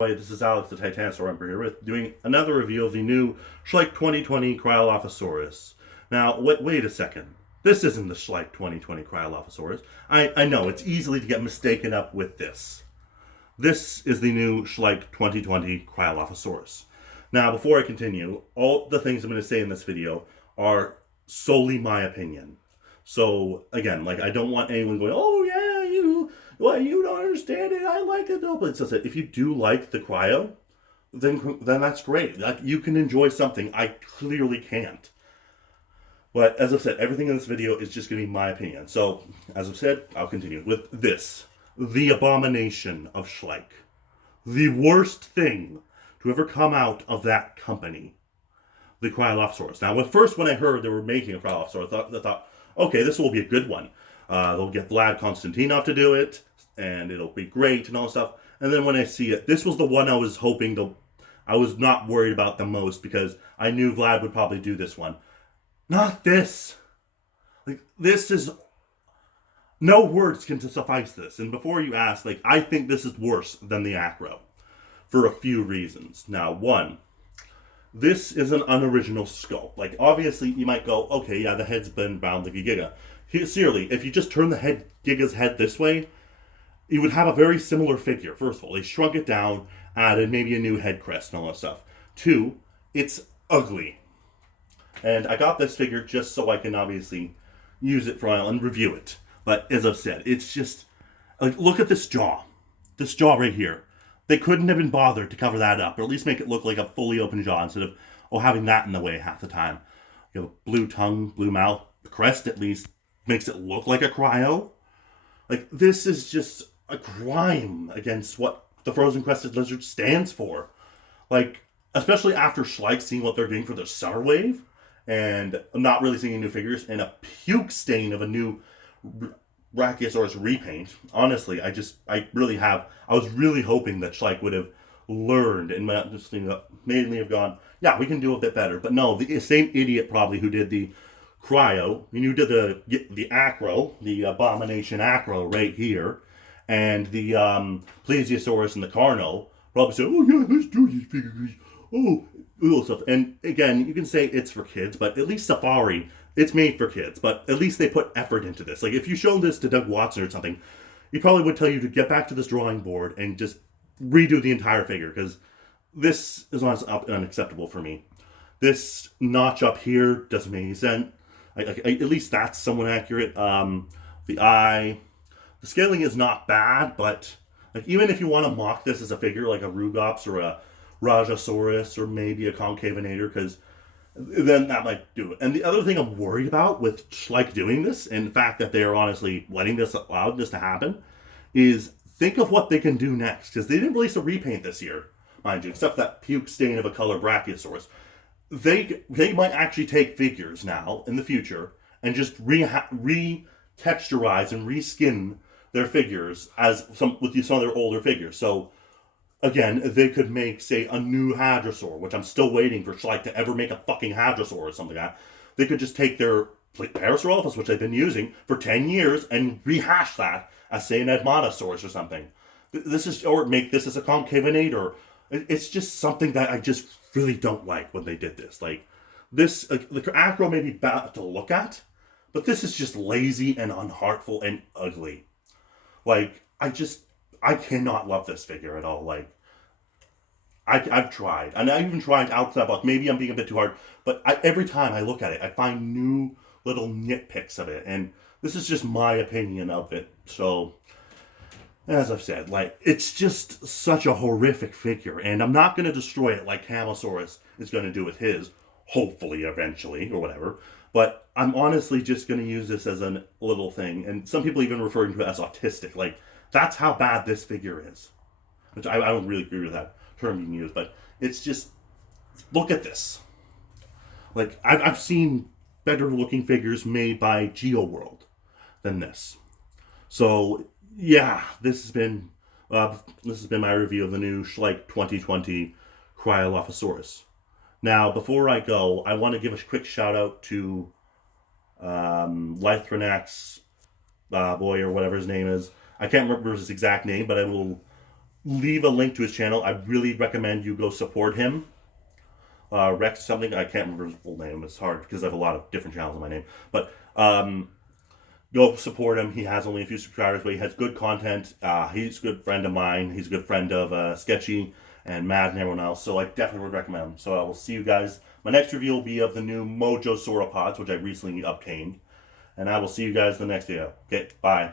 Hi, this is Alex, the Titanosaur Emperor here, with doing another review of the new Schleich 2020 cryolophosaurus. Now, wait a second. This isn't the Schleich 2020 cryolophosaurus. I know, it's easily to get mistaken up with this. This is the new Schleich 2020 cryolophosaurus. Now, before I continue, all the things I'm going to say in this video are solely my opinion. So, again, I don't want anyone going, oh yeah, you don't understand it, I like it. No, but it's just that if you do like the cryo, then that's great. Like, you can enjoy something I clearly can't. But as I've said, everything in this video is just going to be my opinion. So, as I've said, I'll continue with this. The abomination of Schleich. The worst thing to ever come out of that company. The Cryolophosaurus. Now, when I heard they were making a Cryolophosaurus, I thought, okay, this will be a good one. They'll get Vlad Konstantinov to do it, and it'll be great and all that stuff. And then when I see it, this was the one I was I was not worried about the most because I knew Vlad would probably do this one. Not this. This is, no words can suffice this. And before you ask, I think this is worse than the Acro for a few reasons. Now, one, this is an unoriginal sculpt. Obviously, you might go, okay, yeah, the head's been bound like a Giga. Seriously, if you just turn the Giga's head this way, you would have a very similar figure. First of all, they shrunk it down, added maybe a new head crest and all that stuff. Two, it's ugly. And I got this figure just so I can obviously use it for a while and review it. But as I've said, it's just, look at this jaw. This jaw right here. They couldn't have been bothered to cover that up, or at least make it look like a fully open jaw instead of having that in the way half the time. You have a blue tongue, blue mouth. The crest at least makes it look like a cryo. This is just a crime against what the frozen crested lizard stands for. Especially after Schleich seeing what they're doing for their summer wave, and not really seeing new figures, and a puke stain of a new Brachiosaurus repaint. Honestly, I was really hoping that Schleich would have learned and just mainly have gone, yeah, we can do a bit better. But no, the same idiot probably who did the cryo, who did the acro, the abomination acro right here, and the plesiosaurus and the carno probably said, oh yeah, let's do these figures. Oh, little stuff. And again, you can say it's for kids, but at least Safari, it's made for kids, but at least they put effort into this. If you showed this to Doug Watson or something, he probably would tell you to get back to this drawing board and just redo the entire figure, because this is honestly unacceptable for me. This notch up here doesn't make any sense. At least that's somewhat accurate. The eye, the scaling is not bad, but even if you want to mock this as a figure, like a Rugops or a Rajasaurus or maybe a Concavinator, because then that might do it. And the other thing I'm worried about with Schleich doing this, and the fact that they are honestly allowed this to happen, is think of what they can do next. Because they didn't release a repaint this year, mind you, except that puke stain of a color Brachiosaurus. They might actually take figures now in the future and just re-texturize and reskin their figures with some of their older figures. So again, they could make, say, a new Hadrosaur, which I'm still waiting for Schleich to ever make a fucking Hadrosaur or something like that. They could just take their Parasaurolophus, which they've been using for 10 years, and rehash that as, say, an Edmontosaurus or something. Or make this as a Concavinator. It's just something that I just really don't like when they did this. The Acro may be bad to look at, but this is just lazy and unheartful and ugly. I cannot love this figure at all. I've tried, and I even tried outside box. Maybe I'm being a bit too hard, but every time I look at it, I find new little nitpicks of it, and this is just my opinion of it. So, as I've said, it's just such a horrific figure, and I'm not going to destroy it like Camosaurus is going to do with his, hopefully, eventually, or whatever. But I'm honestly just going to use this as a little thing, and some people even referring to it as autistic. That's how bad this figure is. Which I don't really agree with that term being used, but it's just, look at this. I've seen better looking figures made by GeoWorld than this. So, yeah, this has been my review of the new Schleich 2020 Cryolophosaurus. Now, before I go, I want to give a quick shout out to Lythronax boy, or whatever his name is. I can't remember his exact name, but I will leave a link to his channel. I really recommend you go support him. Rex something, I can't remember his full name. It's hard because I have a lot of different channels in my name. But go support him. He has only a few subscribers, but he has good content. He's a good friend of mine. He's a good friend of Sketchy and Matt and everyone else. So I definitely would recommend him. So I will see you guys. My next review will be of the new Mojo sauropods, which I recently obtained. And I will see you guys in the next video. Okay, bye.